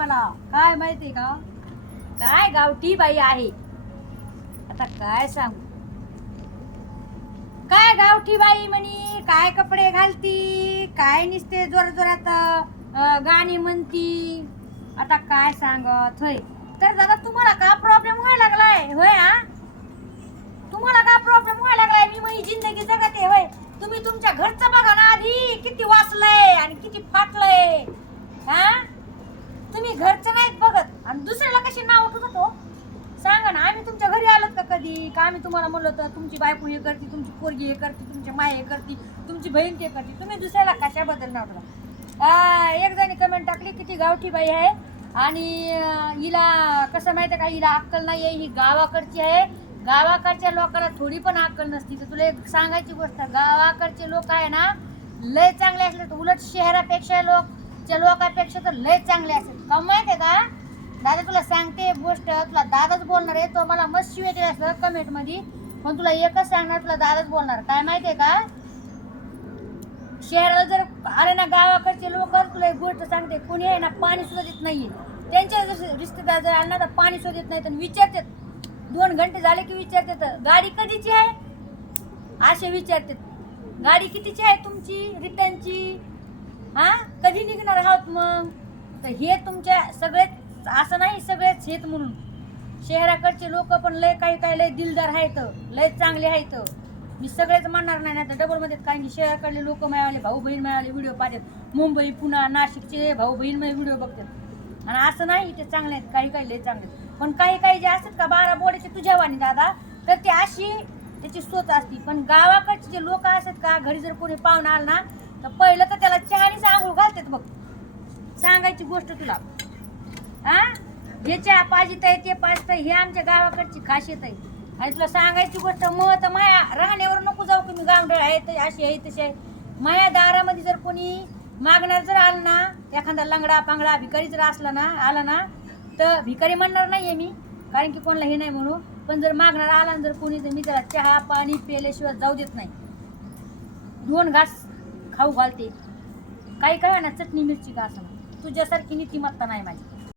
माहितीये का? काय गावठी बाई आहे? आता काय सांगू? काय गावठी बाई म्हणी? काय कपडे घालती? काय निसते जोर जोरात गाणी म्हणती? आता काय सांगत? होय. तर दादा तुम्हाला का प्रॉब्लेम व्हायला लागलाय? होय हा तुम्हाला का प्रॉब्लेम व्हायला लागलाय मी माझी जिंदगी जगते होय तुम्ही तुमच्या घरचं बघा ना आधी किती वाचलंय आणि किती फाटलंय हा तुम्ही घरचं नाहीत बघत आणि दुसऱ्याला कशी नाव ठेवत हो सांगा ना आम्ही तुमच्या घरी आलोत का कधी का आम्ही तुम्हाला म्हणलं तर तुमची बायको हे करते तुमची पोरगी हे करते तुमची माय हे करते तुमची बहीण ते करते. तुम्ही दुसऱ्याला कशाबद्दल नाव एक जणी कमेंट टाकली किती गावठी बाई आहे आणि हिला कसं माहिती आहे का? हिला अक्कल नाही आहे ही गावाकडची आहे. गावाकडच्या लोकांना थोडी पण अक्कल नसती. तर तुला एक सांगायची गोष्ट गावाकडचे लोक आहे ना लय चांगले असले तर उलट शहरापेक्षा लोकच्या लोकांपेक्षा तर लय चांगले असेल का माहिती आहे का? दादा तुला सांगते एक गोष्ट तुला दादाच बोलणार आहे तो मला मस्त शिवे दिला असलं कमेंटमध्ये पण तुला एकच सांगणार तुला दादाच बोलणार. काय माहितीये का? शहराला जर आले ना गावाकडचे लोक तुला एक गोष्ट सांगते कोणी आहे ना पाणी सुद्धा देत नाही त्यांच्या जर रिश्तेदार जर आला ना तर पाणी सुद्धा देत नाही. तर विचारतात. दोन घंटे झाले की विचारतात गाडी कधीची आहे? असे विचारतात. गाडी कितीची आहे तुमची? रिटर्नची? हा? कधी निघणार आहोत मग? तर हे तुमच्या सगळ्यात असं नाही सगळेच हेत म्हणून. शहराकडचे लोक पण लय काही काही लय दिलदार आहेत लय चांगले आहेत. मी सगळेच म्हणणार नाही ना तर डबलमध्ये काही नाही. शहराकडले लोक मिळाले भाऊ बहीण मिळाले व्हिडिओ पाहतात. मुंबई पुणे नाशिकचे भाऊ बहीणमध्ये व्हिडिओ बघतात. आणि असं नाही ते चांगले आहेत काही काही लय चांगले आहेत. पण काही काही जे असतात का बारा बोड्याचे तुझ्या वाणी दादा तर ते अशी त्याची सोच असते. पण गावाकडचे जे लोक असतात का घरी जर कोणी पाहुणा आला ना तर पहिलं तर त्याला चहानीच आंघोळ घालतात बघ. सांगायची गोष्ट तुला. हा? हे चहा पाजित आहे ते पाजत हे आमच्या गावाकडची खासियत आहे. आणि तुला सांगायची गोष्ट मग तर माया राहण्यावर नको जाऊ तुम्ही गावडळ आहे ते अशी आहे तशी आहे. माया दारामध्ये जर कोणी मागणार जर आलं ना एखादा लंगडा पांगडा भिकारी जर असला ना आला ना तर भिकारी म्हणणार नाही आहे मी कारण की कोणाला हे नाही म्हणू. पण जर मागणार आला ना जर कोणी तर मी त्याला चहा पाणी प्यायल्याशिवाय जाऊ देत नाही. दोन घास खाऊ घालते. काही काय ना चटणी मिरची घास तुझ्यासारखी नीतिमत्ता नाही माझी.